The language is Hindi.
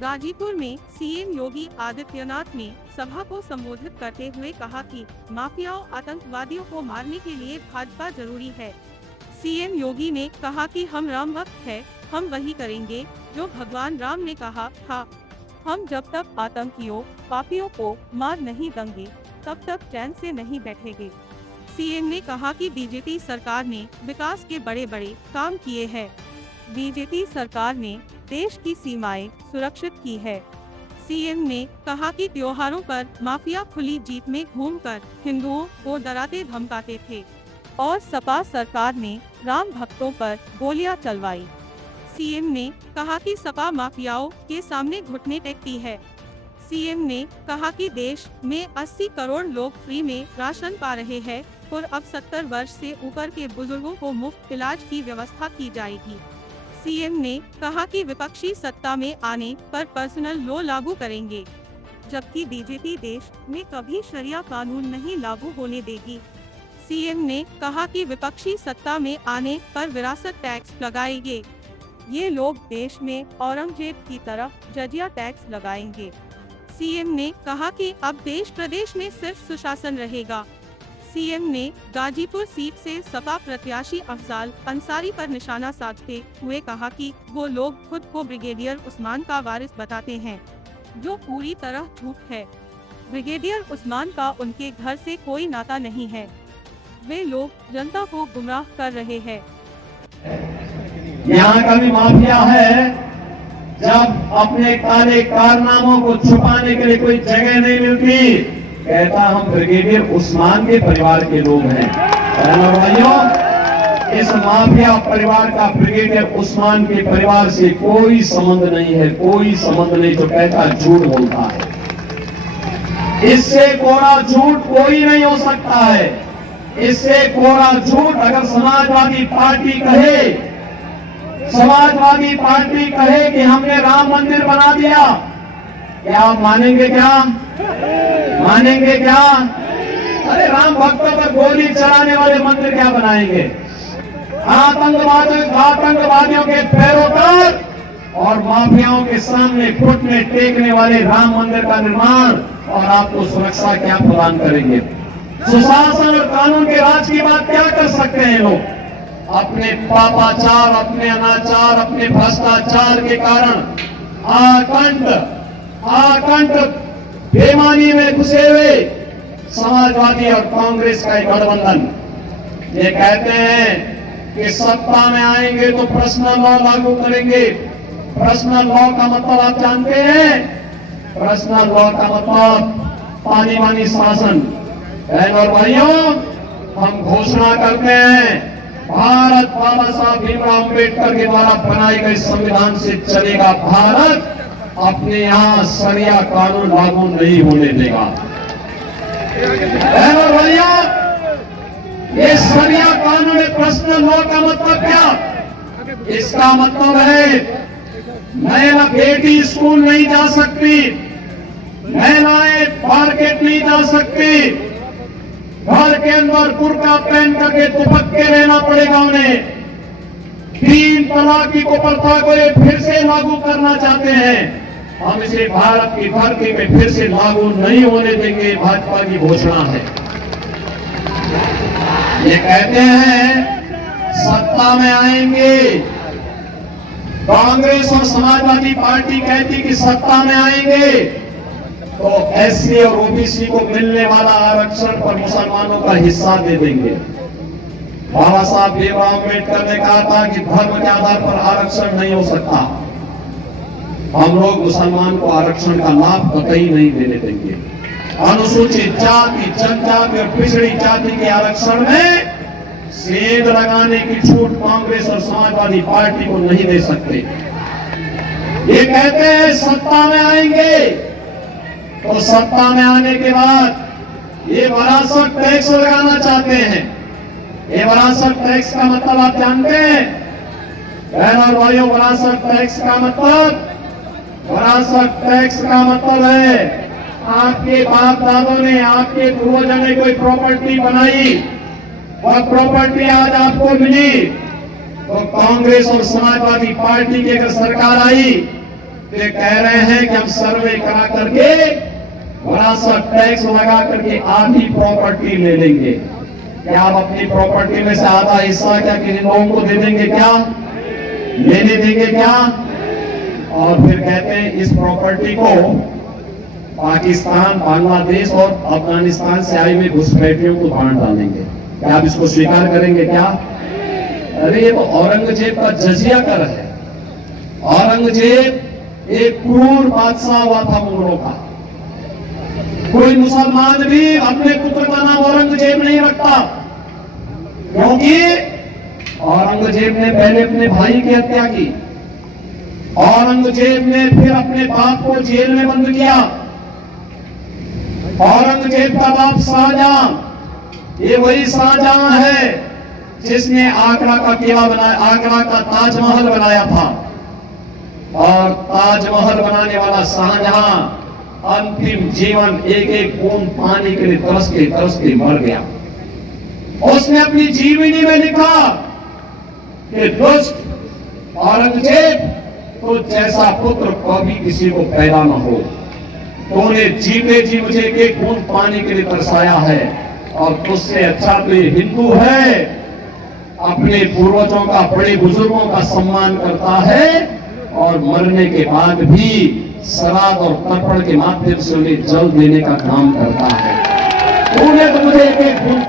गाजीपुर में सीएम योगी आदित्यनाथ ने सभा को संबोधित करते हुए कहा कि माफियाओं आतंकवादियों को मारने के लिए भाजपा जरूरी है। सीएम योगी ने कहा कि हम राम भक्त हैं, हम वही करेंगे जो भगवान राम ने कहा था। हम जब तक आतंकियों पापियों को मार नहीं देंगे तब तक चैन से नहीं बैठेंगे। सीएम ने कहा कि बीजेपी सरकार ने विकास के बड़े बड़े काम किए हैं। बीजेपी सरकार ने देश की सीमाएं सुरक्षित की है। सीएम ने कहा कि त्योहारों पर माफिया खुली जीप में घूमकर हिंदुओं को डराते धमकाते थे और सपा सरकार ने राम भक्तों पर गोलियां चलवाई। सीएम ने कहा कि सपा माफियाओं के सामने घुटने टेकती है। सीएम ने कहा कि देश में 80 करोड़ लोग फ्री में राशन पा रहे हैं और अब 70 वर्ष से ऊपर के बुजुर्गों को मुफ्त इलाज की व्यवस्था की जाएगी। सीएम ने कहा कि विपक्षी सत्ता में आने पर पर्सनल लॉ लागू करेंगे, जबकि बीजेपी देश में कभी शरिया कानून नहीं लागू होने देगी। सीएम ने कहा कि विपक्षी सत्ता में आने पर विरासत टैक्स लगाएंगे। ये लोग देश में औरंगजेब की तरह जजिया टैक्स लगाएंगे। सीएम ने कहा कि अब देश प्रदेश में सिर्फ सुशासन रहेगा। सीएम ने गाजीपुर सीट से सपा प्रत्याशी अफजाल अंसारी पर निशाना साधते हुए कहा कि वो लोग खुद को ब्रिगेडियर उस्मान का वारिस बताते हैं, जो पूरी तरह झूठ है। ब्रिगेडियर उस्मान का उनके घर से कोई नाता नहीं है। वे लोग जनता को गुमराह कर रहे हैं। यहाँ का भी माफिया है। जब अपने काले कारनामों को छुपाने के लिए कोई जगह नहीं मिलती, कहता हम ब्रिगेडियर उस्मान के परिवार के लोग हैं। भाइयों, इस माफिया परिवार का ब्रिगेडियर उस्मान के परिवार से कोई संबंध नहीं है, कोई संबंध नहीं। जो कहता झूठ बोलता है। इससे कोरा झूठ कोई नहीं हो सकता है। इससे कोरा झूठ अगर समाजवादी पार्टी कहे कि हमने राम मंदिर बना दिया, क्या आप मानेंगे? मानेंगे क्या? अरे राम भक्तों पर गोली चलाने वाले मंदिर क्या बनाएंगे? आतंकवादियों के पैरोकार और माफियाओं के सामने घुटने टेकने वाले राम मंदिर का निर्माण, और आपको सुरक्षा क्या प्रदान करेंगे? सुशासन और कानून के राज की बात क्या कर सकते हैं लोग? अपने पापाचार, अपने अनाचार, अपने भ्रष्टाचार के कारण आकंठ बेईमानी में घुसे हुए समाजवादी और कांग्रेस का एक गठबंधन ये कहते हैं कि सत्ता में आएंगे तो पर्सनल लॉ लागू करेंगे। पर्सनल लॉ का मतलब आप जानते हैं? पर्सनल लॉ का मतलब पानी वानी शासन। बहन और भाइयों, हम घोषणा करते हैं, भारत बाबा साहब भीमराव अम्बेडकर के द्वारा बनाए गए संविधान से चलेगा भारत। अपने यहाँ शरिया कानून लागू नहीं होने देगा। बहन और भाइयों, ये शरिया कानून में पर्सनल लॉ का मतलब क्या? इसका मतलब है महिला बेटी स्कूल नहीं जा सकती, महिलाएं मार्केट नहीं जा सकती, घर के अंदर बुर्का पहन करके दुपट्टे रहना पड़ेगा उन्हें। 3 तलाक को प्रथा को ये फिर से लागू करना चाहते हैं। हम इसे भारत की धरती में फिर से लागू नहीं होने देंगे, भाजपा की घोषणा है। ये कहते हैं सत्ता में आएंगे, कांग्रेस और समाजवादी पार्टी कहती कि सत्ता में आएंगे तो एससी और ओबीसी को मिलने वाला आरक्षण पर मुसलमानों का हिस्सा दे देंगे। बाबा साहब भीमराव अम्बेडकर ने कहा था कि धर्म के आधार पर आरक्षण नहीं हो सकता। हम लोग मुसलमान को आरक्षण का लाभ कतई नहीं देने देंगे। अनुसूचित जाति, जनजाति और पिछड़ी जाति के आरक्षण में सेंध लगाने की छूट कांग्रेस और समाजवादी पार्टी को नहीं दे सकते। ये कहते हैं सत्ता में आएंगे तो सत्ता में आने के बाद ये विरासत टैक्स लगाना चाहते हैं। ये विरासत टैक्स का मतलब आप जानते हैं? बहन और भाइयों, विरासत टैक्स का मतलब है आपके बाप दादों ने, आपके पूर्वजों ने कोई प्रॉपर्टी बनाई और प्रॉपर्टी आज आपको मिली, तो तो कांग्रेस और समाजवादी पार्टी की अगर सरकार आई तो ये कह रहे हैं कि हम सर्वे करा करके विरासत टैक्स लगा करके आधी प्रॉपर्टी ले लेंगे। क्या आप अपनी प्रॉपर्टी में से आधा हिस्सा क्या किन लोगों को दे देंगे? क्या लेने देंगे? क्या? और फिर कहते हैं इस प्रॉपर्टी को पाकिस्तान, बांग्लादेश और अफगानिस्तान से आए हुए घुसपैठियों को बांट डालेंगे। क्या आप इसको स्वीकार करेंगे? क्या? अरे ये तो औरंगजेब का जजिया कर है। औरंगजेब एक क्रूर बादशाह हुआ था मुगलों का। कोई मुसलमान भी अपने पुत्र का नाम औरंगजेब नहीं रखता, क्योंकि औरंगजेब ने पहले अपने भाई की हत्या की। औरंगजेब ने फिर अपने बाप को जेल में बंद किया। औरंगजेब का बाप शाहजहां, ये वही शाहजहां है जिसने आगरा का किला बनाया, आगरा का ताजमहल बनाया था। और ताजमहल बनाने वाला शाहजहां अंतिम जीवन एक एक बूंद पानी के लिए तरसते मर गया। उसने अपनी जीवनी में लिखा कि दुष्ट औरंगजेब, तो जैसा पुत्र कभी किसी को पैदा न हो। तो उन्हें जीते जी मुझे एक एक बूंद पानी के लिए तरसाया है। और तुझसे अच्छा तो ये हिंदू है, अपने पूर्वजों का, बड़े बुजुर्गों का सम्मान करता है और मरने के बाद भी श्राद्ध और तर्पण के माध्यम से उन्हें जल देने का काम करता है। उन्हें तो मुझे एक एक बूंद